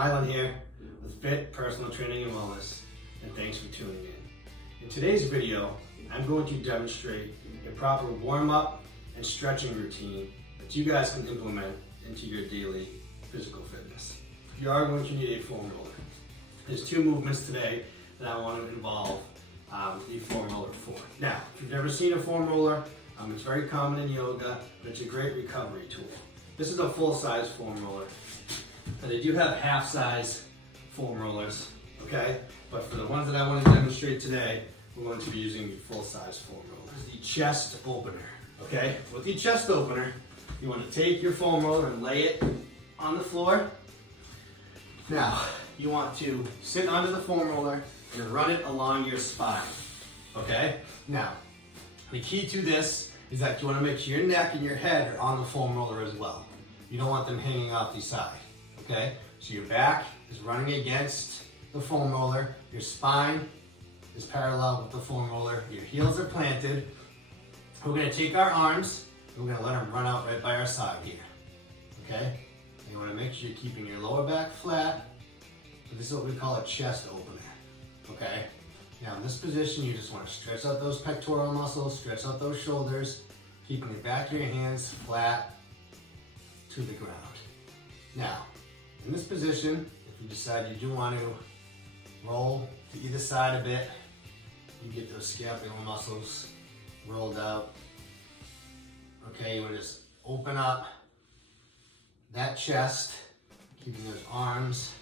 Milan here with Fit Personal Training and Wellness, and thanks for tuning in. In today's video, I'm going to demonstrate a proper warm-up and stretching routine that you guys can implement into your daily physical fitness. You are going to need a foam roller. There's two movements today that I want to involve the foam roller for. Now, if you've never seen a foam roller, it's very common in yoga, but it's a great recovery tool. This is a full-size foam roller. And they do have half-size foam rollers, okay? But for the ones that I want to demonstrate today, we're going to be using the full-size foam roller. This is the chest opener, okay? With the chest opener, you want to take your foam roller and lay it on the floor. Now, you want to sit onto the foam roller and run it along your spine, okay? Now, the key to this is that you want to make sure your neck and your head are on the foam roller as well. You don't want them hanging off the side, okay? So your back is running against the foam roller, your spine is parallel with the foam roller, your heels are planted. We're going to take our arms and we're going to let them run out right by our side here, okay? And you want to make sure you're keeping your lower back flat. So this is what we call a chest opener, okay? Now in this position, you just want to stretch out those pectoral muscles, stretch out those shoulders, keeping the back of your hands flat to the ground. Now, in this position, if you decide you do want to roll to either side a bit, you get those scapular muscles rolled out. Okay, you want to just open up that chest, keeping those arms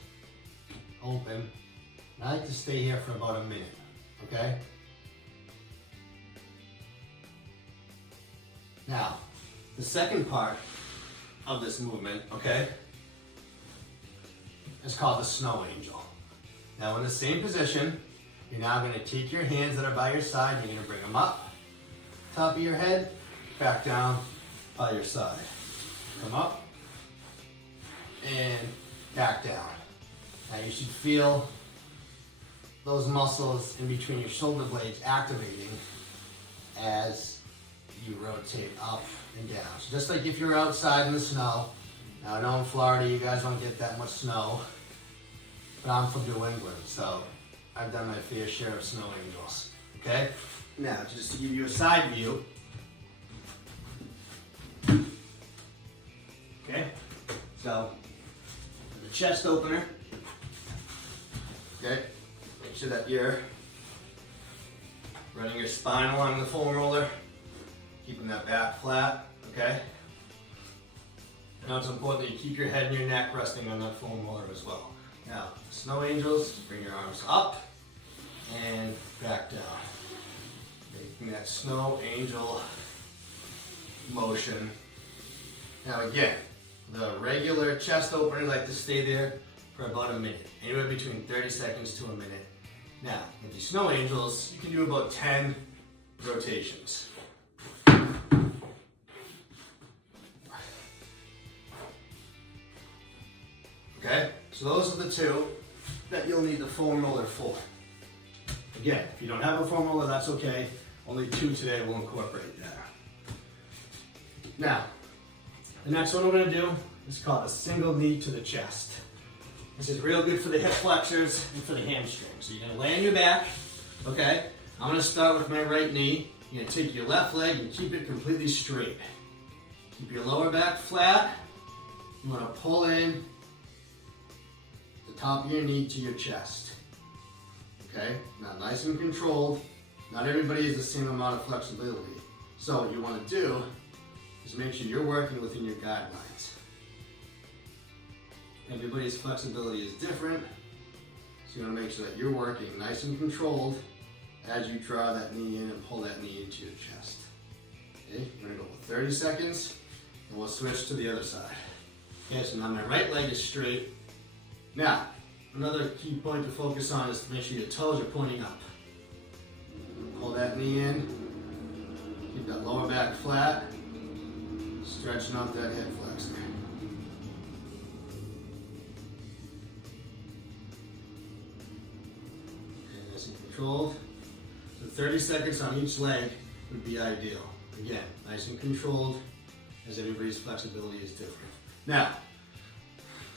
open. I like to stay here for about a minute, okay? Now, the second part of this movement, okay, is called the snow angel. Now in the same position, you're now going to take your hands that are by your side, you're going to bring them up, top of your head, back down by your side. Come up, and back down. Now you should feel those muscles in between your shoulder blades activating as you rotate up and down. So just like if you're outside in the snow. Now I know in Florida you guys don't get that much snow, but I'm from New England, so I've done my fair share of snow angels, okay? Now, just to give you a side view, okay? So, the chest opener, okay? Make sure that you're running your spine along the foam roller, keeping that back flat, okay? Now it's important that you keep your head and your neck resting on that foam roller as well. Now, snow angels, bring your arms up and back down. Making that snow angel motion. Now again, the regular chest opener like to stay there for about a minute, anywhere between 30 seconds to a minute. Now, with the snow angels, you can do about 10 rotations. Okay, so those are the two that you'll need the foam roller for. Again, if you don't have a foam roller, that's okay. Only two today will incorporate that. Now, the next one we're going to do is called a single knee to the chest. This is real good for the hip flexors and for the hamstrings. So you're going to lay on your back, okay? I'm going to start with my right knee. You're going to take your left leg and keep it completely straight. Keep your lower back flat. You want to pull in the top of your knee to your chest. Okay, now nice and controlled. Not everybody has the same amount of flexibility. So what you want to do is make sure you're working within your guidelines. Everybody's flexibility is different, so you want to make sure that you're working nice and controlled as you draw that knee in and pull that knee into your chest. Okay, we're going to go for 30 seconds, and we'll switch to the other side. Okay, so now my right leg is straight. Now, another key point to focus on is to make sure your toes are pointing up. Pull that knee in, keep that lower back flat, stretching out that hip flexor. Okay, nice and controlled. So 30 seconds on each leg would be ideal. Again, nice and controlled, as everybody's flexibility is different. Now,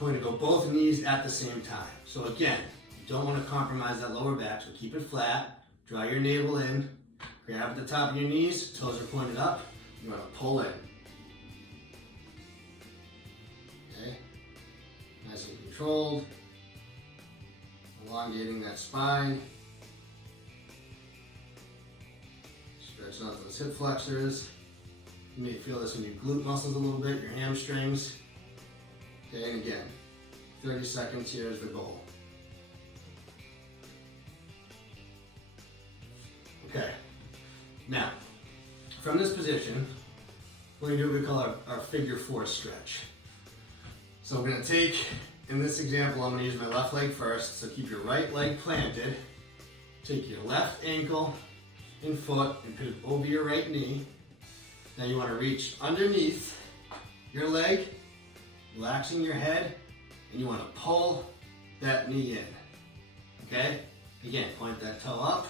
We're going to go both knees at the same time. So again, you don't want to compromise that lower back, so keep it flat, draw your navel in, grab at the top of your knees, toes are pointed up, you want to pull in. Okay, nice and controlled, elongating that spine, stretching out those hip flexors. You may feel this in your glute muscles a little bit, your hamstrings. Okay, and again, 30 seconds here is the goal. Okay, now, from this position, we're going to do what we call our figure 4 stretch. So we're going to take, in this example, I'm going to use my left leg first, so keep your right leg planted, take your left ankle and foot and put it over your right knee. Now you want to reach underneath your leg, relaxing your head, and you want to pull that knee in, okay? Again, point that toe up,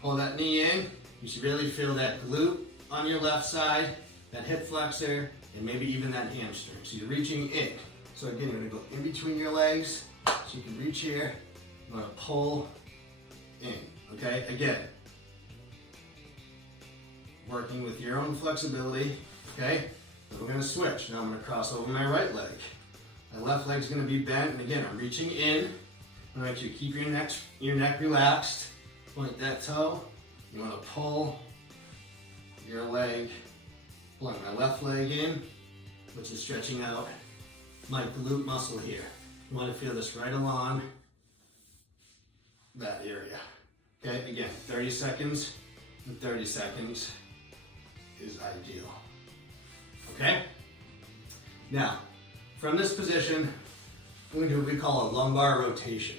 pull that knee in. You should really feel that glute on your left side, that hip flexor, and maybe even that hamstring. So you're reaching in. So again, you're going to go in between your legs, so you can reach here. You want to pull in, okay? Again, working with your own flexibility, okay? But we're going to switch. Now I'm going to cross over my right leg. My left leg's going to be bent, and again, I'm reaching in. I want you to keep your neck relaxed. Point that toe. You want to pull your leg, pulling my left leg in, which is stretching out my glute muscle here. You want to feel this right along that area. Okay, again, 30 seconds and 30 seconds is ideal. Okay? Now, from this position, we're going to do what we call a lumbar rotation.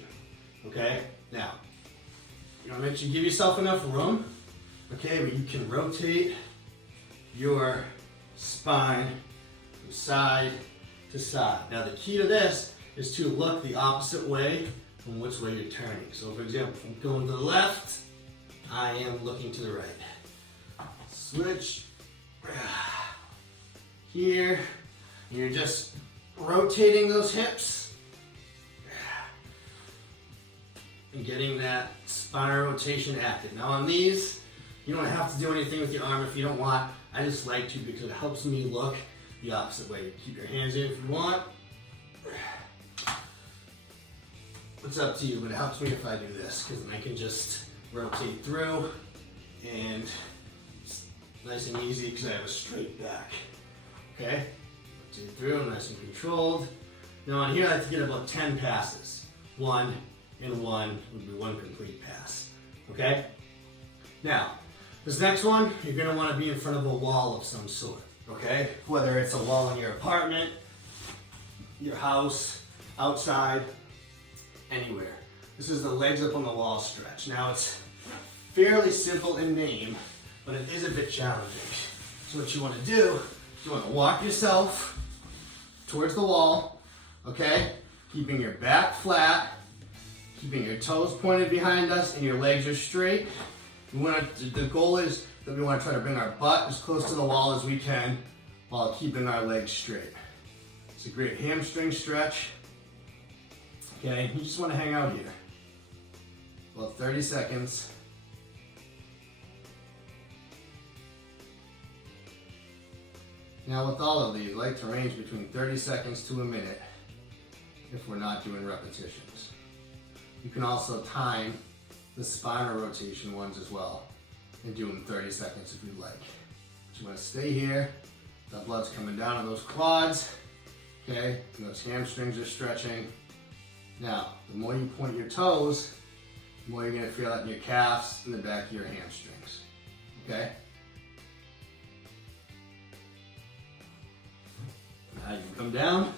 Okay? Now, you want to make sure you give yourself enough room, okay, where you can rotate your spine from side to side. Now, the key to this is to look the opposite way from which way you're turning. So, for example, if I'm going to the left, I am looking to the right. Switch. Here, you're just rotating those hips and getting that spinal rotation active. Now on these, you don't have to do anything with your arm if you don't want. I just like to because it helps me look the opposite way. Keep your hands in if you want. It's up to you, but it helps me if I do this because then I can just rotate through and it's nice and easy because I have a straight back. Okay? Rotate through, nice and controlled. Now on here I like to get about 10 passes. 1 and 1 would be 1 complete pass. Okay? Now, this next one, you're going to want to be in front of a wall of some sort. Okay? Whether it's a wall in your apartment, your house, outside, anywhere. This is the legs up on the wall stretch. Now it's fairly simple in name, but it is a bit challenging. So what you want to do, you want to walk yourself towards the wall, okay? Keeping your back flat, keeping your toes pointed behind us and your legs are straight. The goal is that we want to try to bring our butt as close to the wall as we can while keeping our legs straight. It's a great hamstring stretch. Okay, you just want to hang out here. About 30 seconds. Now with all of these, I like to range between 30 seconds to a minute if we're not doing repetitions. You can also time the spinal rotation ones as well and do them 30 seconds if you'd like. But you want to stay here. The blood's coming down on those quads, okay? And those hamstrings are stretching. Now, the more you point your toes, the more you're going to feel that in your calves and the back of your hamstrings, okay? Now you can come down.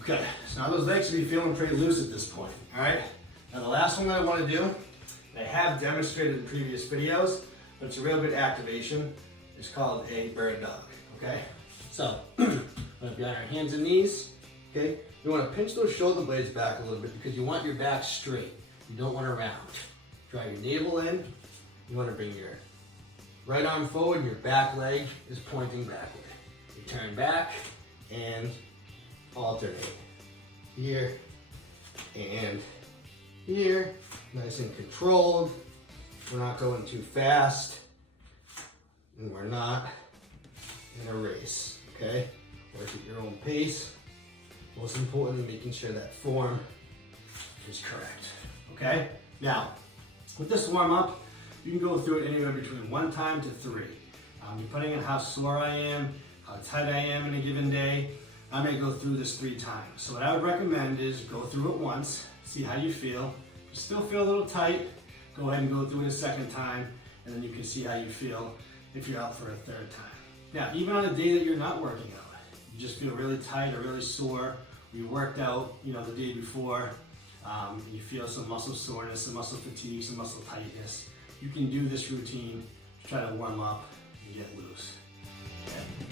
Okay, so now those legs should be feeling pretty loose at this point, all right? Now the last one that I want to do, and I have demonstrated in previous videos, but it's a real good activation, is called a bird dog, okay? So, we're going to be on our hands and knees, okay? You want to pinch those shoulder blades back a little bit because you want your back straight. You don't want to round. Draw your navel in. You want to bring your right arm forward, your back leg is pointing backward. You turn back, and alternate. Here and here, nice and controlled. We're not going too fast, and we're not in a race, okay? Work at your own pace. Most importantly, making sure that form is correct, okay? Now, with this warm-up, you can go through it anywhere between 1 time to 3. Depending on how sore I am, how tight I am in a given day, I may go through this 3 times. So what I would recommend is go through it once, see how you feel. If you still feel a little tight, go ahead and go through it a 2nd time, and then you can see how you feel if you're out for a 3rd time. Now, even on a day that you're not working out, you just feel really tight or really sore, you worked out, the day before, you feel some muscle soreness, some muscle fatigue, some muscle tightness, you can do this routine to try to warm up and get loose. Okay?